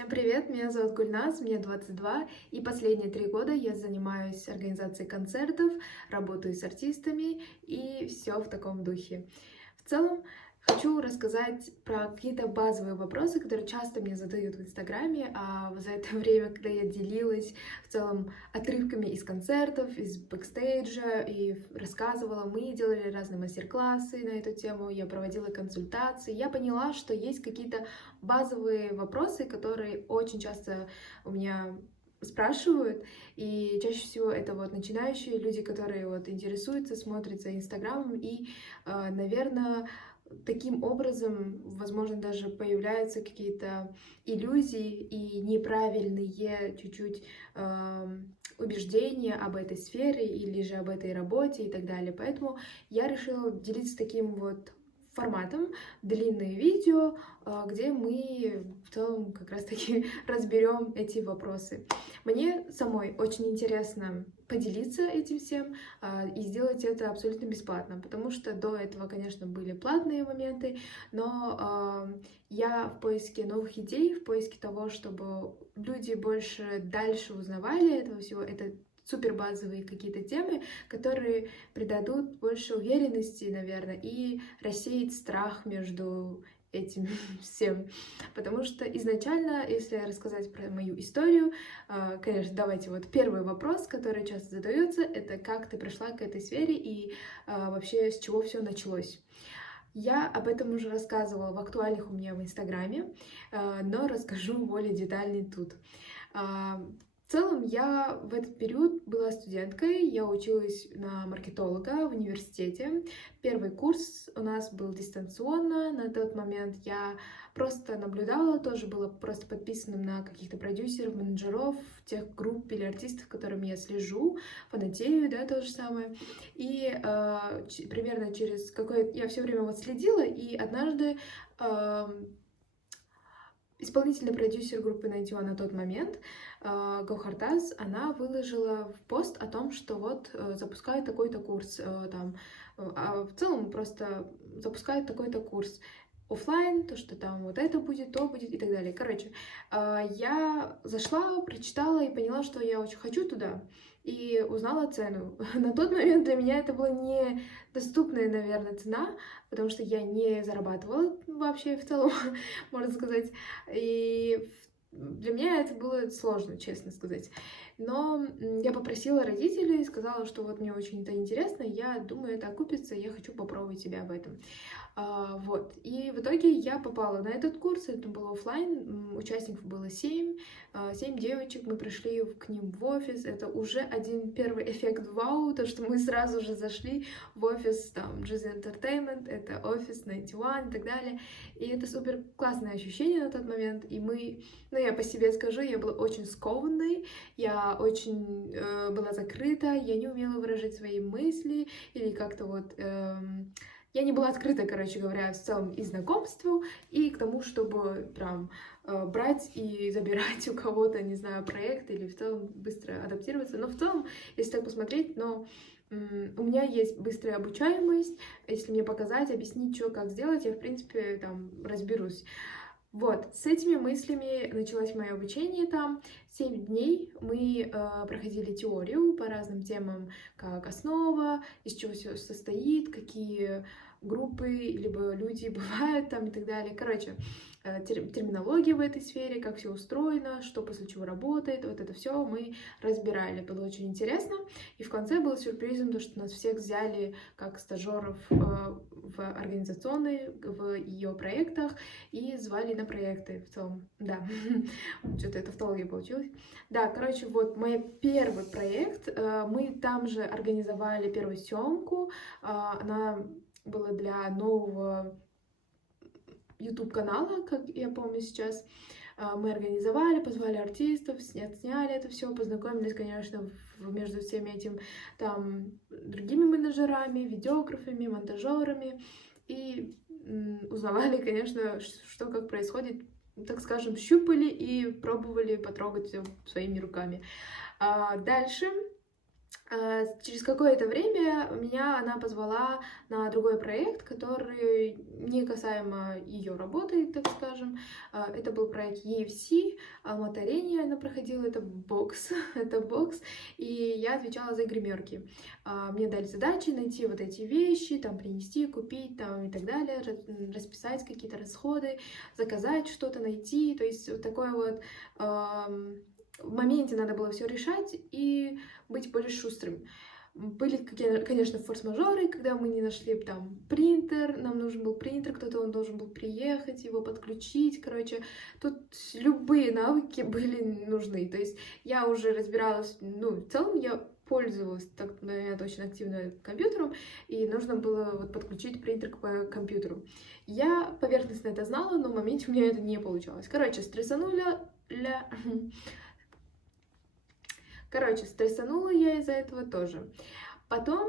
Всем привет, меня зовут Гульназ, мне 22, и последние 3 года я занимаюсь организацией концертов, работаю с артистами и все в таком духе. В целом, хочу рассказать про какие-то базовые вопросы, которые часто мне задают в Инстаграме, а за это время, когда я делилась в целом отрывками из концертов, из бэкстейджа и рассказывала, мы делали разные мастер-классы на эту тему, я проводила консультации, я поняла, что есть какие-то базовые вопросы, которые очень часто у меня спрашивают, и чаще всего это вот начинающие люди, которые вот интересуются, смотрят за Инстаграмом, и, наверное, таким образом, возможно, даже появляются какие-то иллюзии и неправильные чуть-чуть убеждения об этой сфере или же об этой работе и так далее. Поэтому я решила делиться таким вот форматом, длинные видео, где мы в целом как раз-таки разберем эти вопросы. Мне самой очень интересно поделиться этим всем и сделать это абсолютно бесплатно, потому что до этого, конечно, были платные моменты, но я в поиске новых идей, в поиске того, чтобы люди больше дальше узнавали этого всего, это супер базовые какие-то темы, которые придадут больше уверенности, наверное, и рассеять страх между этим всем. Потому что изначально, если рассказать про мою историю, конечно, давайте вот первый вопрос, который часто задается, это как ты пришла к этой сфере и вообще с чего все началось. Я об этом уже рассказывала в актуальных у меня в Инстаграме, но расскажу более детальней тут. В целом, я в этот период была студенткой, я училась на маркетолога в университете. Первый курс у нас был дистанционно, на тот момент я просто наблюдала, тоже была просто подписанным на каких-то продюсеров, менеджеров, тех групп или артистов, которыми я слежу, фанатею, да, то же самое. И примерно через какое-то... Я все время вот следила, и однажды исполнительный продюсер группы 91 на тот момент, Гаухартаз, она выложила в пост о том, что вот запускает такой-то курс, в целом просто запускает такой-то курс оффлайн, то, что там вот это будет, то будет и так далее. Короче, я зашла, прочитала и поняла, что я очень хочу туда, и узнала цену. На тот момент для меня это была недоступная, наверное, цена, потому что я не зарабатывала вообще в целом, можно сказать. И для меня это было сложно, честно сказать. Но я попросила родителей, сказала, что вот мне очень это интересно, я думаю, это окупится, я хочу попробовать себя в этом. Вот. И в итоге я попала на этот курс, это был оффлайн, участников было 7 девочек, мы пришли к ним в офис, это уже один первый эффект вау, то, что мы сразу же зашли в офис, там, Jizzy Entertainment, это офис 91 и так далее, и это супер классное ощущение на тот момент, и мы, ну, я по себе скажу, я была очень скованной, я очень была закрыта, я не умела выражать свои мысли, или как-то вот... Я не была открыта, короче говоря, в целом и знакомству, и к тому, чтобы прям брать и забирать у кого-то, не знаю, проект или в целом быстро адаптироваться. Но в целом, если так посмотреть, у меня есть быстрая обучаемость, если мне показать, объяснить, что, как сделать, я, в принципе, там разберусь. Вот, с этими мыслями началось мое обучение там. 7 дней мы проходили теорию по разным темам, как основа, из чего все состоит, какие группы, либо люди бывают там и так далее. Короче, терминология в этой сфере, как все устроено, что после чего работает, вот это все мы разбирали. Было очень интересно. И в конце был сюрпризом, то, что нас всех взяли как стажеров в организационные, в ее проектах и звали на проекты в целом. Да, что-то это тавтология получилось. Да, короче, вот мой первый проект. Мы там же организовали первую съемку. Она была для нового YouTube-канала, как я помню сейчас. Мы организовали, позвали артистов, сняли это все, познакомились, конечно, между всеми этим там другими менеджерами, видеографами, монтажерами и узнавали, конечно, что как происходит, так скажем, щупали и пробовали потрогать все своими руками. Дальше Через какое-то время меня она позвала на другой проект, который не касаемо ее работы, так скажем. Это был проект EFC, Алмата-Арене она проходила, это бокс, это бокс, и я отвечала за гримерки. Мне дали задачи найти вот эти вещи, там принести, купить, там и так далее, расписать какие-то расходы, заказать что-то, найти, то есть вот такое вот в моменте надо было все решать и быть более шустрым. Были, конечно, форс-мажоры, когда мы не нашли там принтер, нам нужен был принтер, кто-то он должен был приехать, его подключить, короче, тут любые навыки были нужны, то есть я уже разбиралась, ну, в целом я пользовалась так, наверное, очень активно компьютером, и нужно было вот подключить принтер к компьютеру. Я поверхностно это знала, но в моменте у меня это не получалось. Короче, стрессанула я из-за этого тоже. Потом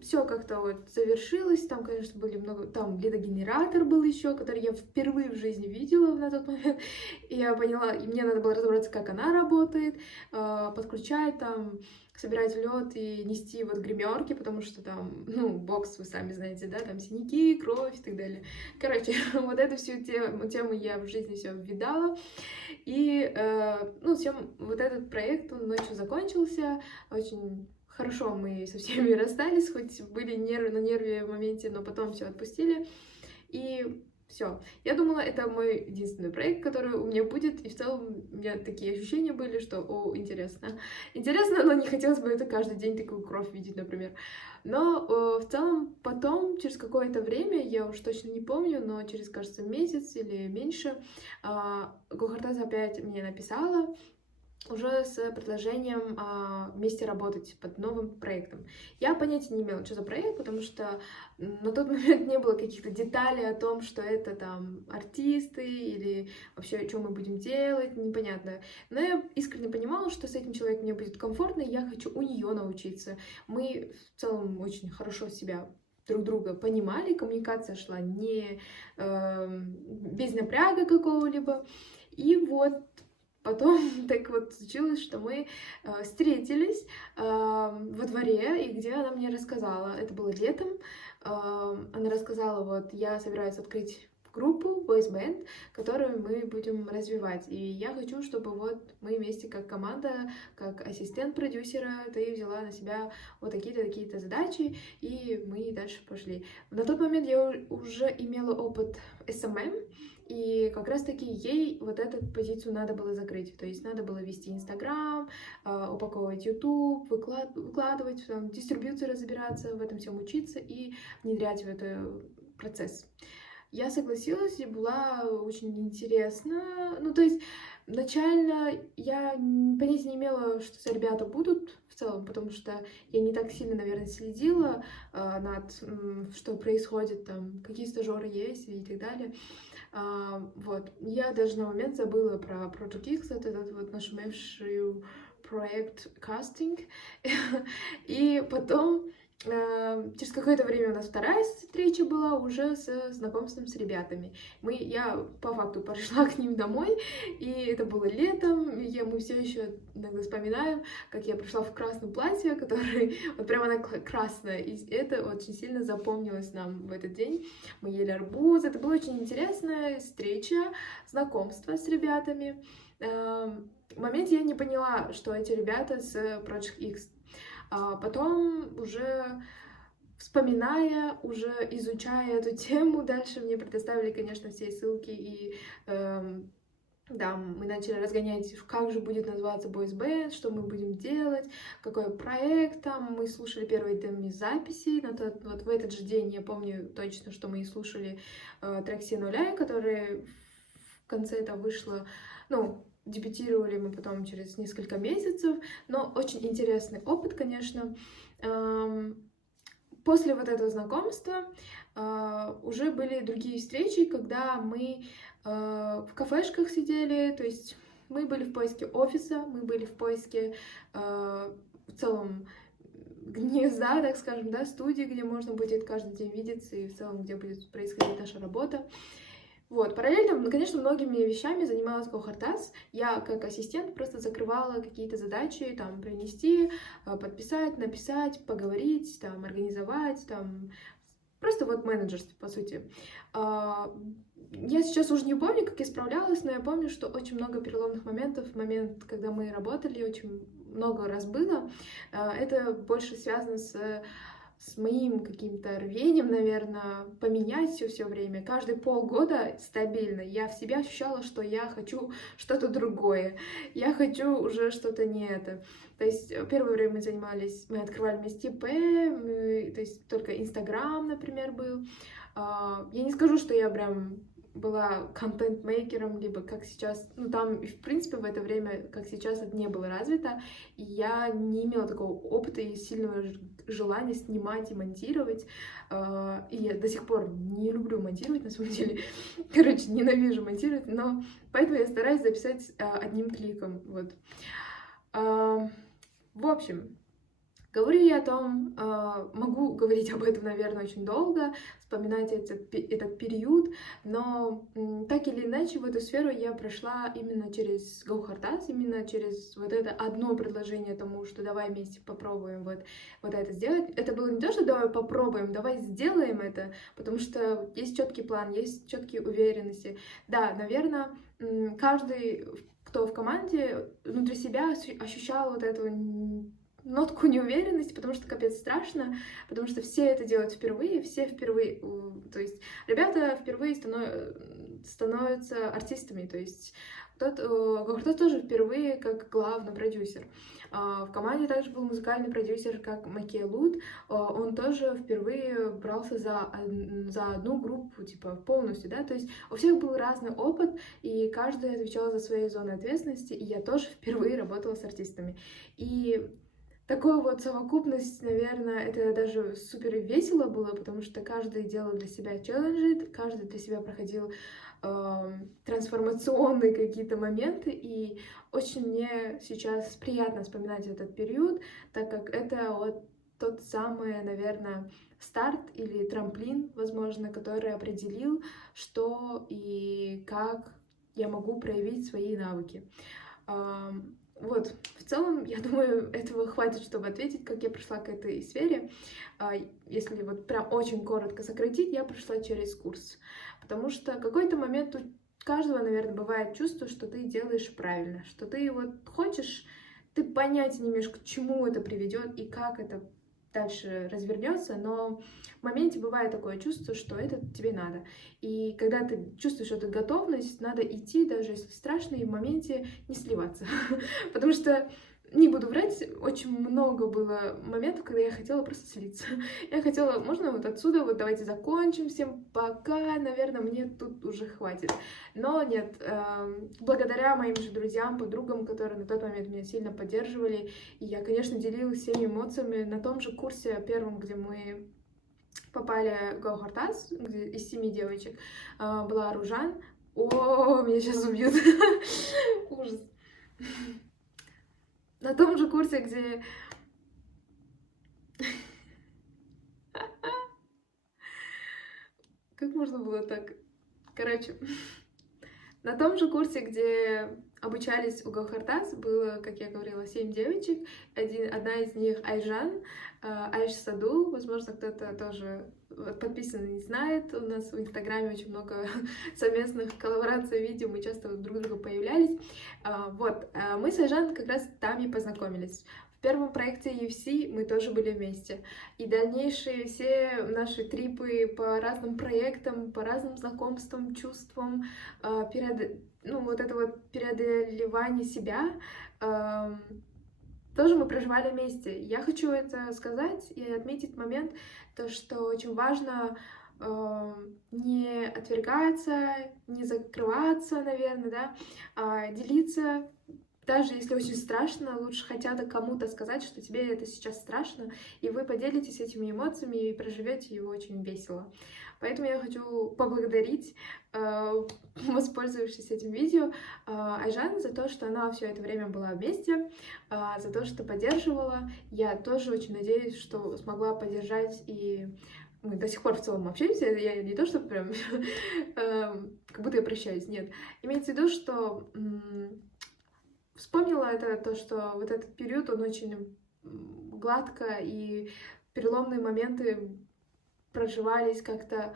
все как-то вот завершилось, там, конечно, были много, там лидогенератор был еще, который я впервые в жизни видела на тот момент, и я поняла, и мне надо было разобраться, как она работает, подключать там, собирать лед и нести вот гримерки, потому что там, ну, бокс, вы сами знаете, да, там синяки, кровь и так далее. Короче, вот эту всю тему я в жизни все видала, и, ну, всем вот этот проект, он ночью закончился, очень хорошо мы со всеми расстались, хоть были нервы на нерве в моменте, но потом все отпустили. И все. Я думала, это мой единственный проект, который у меня будет, и в целом у меня такие ощущения были, что, о, интересно. Интересно, но не хотелось бы это каждый день такую кровь видеть, например. Но в целом потом, через какое-то время, я уж точно не помню, но через, кажется, месяц или меньше, Гохартаз опять мне написала, уже с предложением вместе работать под новым проектом. Я понятия не имела, что за проект, потому что на тот момент не было каких-то деталей о том, что это там артисты или вообще, что мы будем делать, непонятно. Но я искренне понимала, что с этим человеком мне будет комфортно, и я хочу у нее научиться. Мы в целом очень хорошо себя друг друга понимали, коммуникация шла не без напряга какого-либо. И вот потом так вот случилось, что мы встретились во дворе, и где она мне рассказала, это было летом, она рассказала, вот, я собираюсь открыть группу, boys band, которую мы будем развивать, и я хочу, чтобы вот мы вместе как команда, как ассистент продюсера, ты взяла на себя вот такие-то задачи, и мы дальше пошли. На тот момент я уже имела опыт SMM, и как раз-таки ей вот эту позицию надо было закрыть. То есть надо было вести Инстаграм, упаковывать YouTube, выкладывать, там, дистрибьюцию разбираться, в этом всем учиться и внедрять в этот процесс. Я согласилась, и была очень интересно. Ну, то есть начально я понятия не имела, что за ребята будут в целом, потому что я не так сильно, наверное, следила над, что происходит там, какие стажеры есть и так далее. Вот. Я даже на момент забыла про Project X, этот вот наш умевший проект кастинг. И потом, через какое-то время у нас вторая встреча была уже с знакомством с ребятами. Я по факту пошла к ним домой, и это было летом, и мы все еще иногда вспоминаем, как я пришла в красном платье, которое вот прямо она красная, и это очень сильно запомнилось нам в этот день. Мы ели арбуз, это была очень интересная встреча, знакомство с ребятами. В моменте я не поняла, что эти ребята с Project X. Потом уже вспоминая, уже изучая эту тему, дальше мне предоставили, конечно, все ссылки, и да, мы начали разгонять, как же будет называться Boys Band, что мы будем делать, какой проект там. Мы слушали первые демо-записи, вот в этот же день я помню точно, что мы слушали трек «Все нуля», который в конце это вышло, ну, дебютировали мы потом через несколько месяцев, но очень интересный опыт, конечно. После вот этого знакомства уже были другие встречи, когда мы в кафешках сидели, то есть мы были в поиске офиса, мы были в поиске в целом гнезда, так скажем, да, студии, где можно будет каждый день видеться и в целом, где будет происходить наша работа. Вот, параллельно, конечно, многими вещами занималась Гохартас. Я как ассистент просто закрывала какие-то задачи, там, принести, подписать, написать, поговорить, там, организовать, там, просто вот менеджерство, по сути. Я сейчас уже не помню, как я справлялась, но я помню, что очень много переломных моментов. В момент, когда мы работали, очень много раз было. Это больше связано с моим каким-то рвением, наверное, поменять все время. Каждые полгода стабильно я в себе ощущала, что я хочу что-то другое. Я хочу уже что-то не это. То есть первое время мы открывали вместе ИП, то есть только Инстаграм, например, был. Я не скажу, что я прям была контент-мейкером, либо как сейчас, ну там, в принципе, в это время, как сейчас, это не было развито, и я не имела такого опыта и сильного желания снимать и монтировать, и я до сих пор не люблю монтировать, на самом деле, короче, ненавижу монтировать, но поэтому я стараюсь записать одним кликом, вот. В общем, говорю я о том, могу говорить об этом, наверное, очень долго, вспоминать этот период, но так или иначе в эту сферу я прошла именно через Гохартас, именно через вот это одно предложение тому, что давай вместе попробуем вот это сделать. Это было не то, что давай попробуем, давай сделаем это, потому что есть четкий план, есть четкие уверенности. Да, наверное, каждый, кто в команде, внутри себя ощущал вот эту нотку неуверенности, потому что капец страшно, потому что все это делают впервые, то есть ребята впервые становятся артистами, то есть Гохартас тоже впервые как главный продюсер. В команде также был музыкальный продюсер, как Макей Лут, он тоже впервые брался за одну группу, типа, полностью, да, то есть у всех был разный опыт, и каждый отвечал за свои зоны ответственности, и я тоже впервые работала с артистами. И такую вот совокупность, наверное, это даже супер весело было, потому что каждый делал для себя челленджи, каждый для себя проходил трансформационные какие-то моменты, и очень мне сейчас приятно вспоминать этот период, так как это вот тот самый, наверное, старт или трамплин, возможно, который определил, что и как я могу проявить свои навыки. Вот, в целом, я думаю, этого хватит, чтобы ответить, как я пришла к этой сфере. Если вот прям очень коротко сократить, я пришла через курс. Потому что в какой-то момент у каждого, наверное, бывает чувство, что ты делаешь правильно, что ты вот хочешь, ты понятия не имеешь, к чему это приведет и как это дальше развернется, но в моменте бывает такое чувство, что это тебе надо. И когда ты чувствуешь эту готовность, надо идти, даже если страшно, и в моменте не сливаться. Потому что, не буду врать, очень много было моментов, когда я хотела просто слиться. Я хотела, можно вот отсюда, вот давайте закончим, всем пока, наверное, мне тут уже хватит. Но нет, благодаря моим же друзьям, подругам, которые на тот момент меня сильно поддерживали, и я, конечно, делилась всеми эмоциями на том же курсе первом, где мы попали в Гохартас, где из 7 девочек была Ружан. О, меня сейчас убьют. Ужас. На том же курсе, где... Как можно было так? Короче, на том же курсе, где обучались у Гохартас, было, как я говорила, 7 девочек. Одна из них Айжан, Айш Саду, возможно, кто-то тоже подписан и не знает. У нас в Инстаграме очень много совместных коллабораций, видео, мы часто друг друга появлялись. Вот, мы с Айжан как раз там и познакомились. В первом проекте UFC мы тоже были вместе. И дальнейшие все наши трипы по разным проектам, по разным знакомствам, чувствам, вот это вот преодолевание себя, тоже мы проживали вместе. Я хочу это сказать и отметить момент, то, что очень важно не отвергаться, не закрываться, наверное, да, а делиться. Даже если очень страшно, лучше хотя бы кому-то сказать, что тебе это сейчас страшно, и вы поделитесь этими эмоциями и проживете его очень весело. Поэтому я хочу поблагодарить, воспользовавшись этим видео, Айжан за то, что она все это время была вместе, за то, что поддерживала. Я тоже очень надеюсь, что смогла поддержать и мы до сих пор в целом общаемся, я не то, что прям как будто я прощаюсь, нет. Имеется в виду, что вспомнила это, то, что вот этот период, он очень гладко, и переломные моменты проживались как-то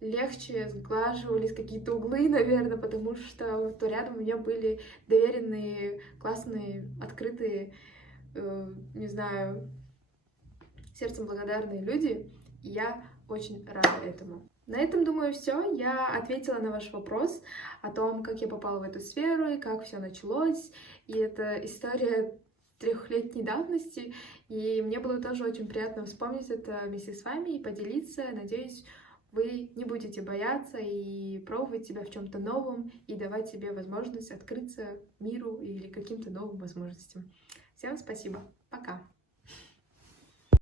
легче, сглаживались какие-то углы, наверное, потому что то рядом у меня были доверенные, классные, открытые, не знаю, сердцем благодарные люди, и я очень рада этому. На этом, думаю, все. Я ответила на ваш вопрос о том, как я попала в эту сферу и как все началось. И это история 3-летней давности, и мне было тоже очень приятно вспомнить это вместе с вами и поделиться. Надеюсь, вы не будете бояться и пробовать себя в чем-то новом и давать себе возможность открыться миру или каким-то новым возможностям. Всем спасибо. Пока.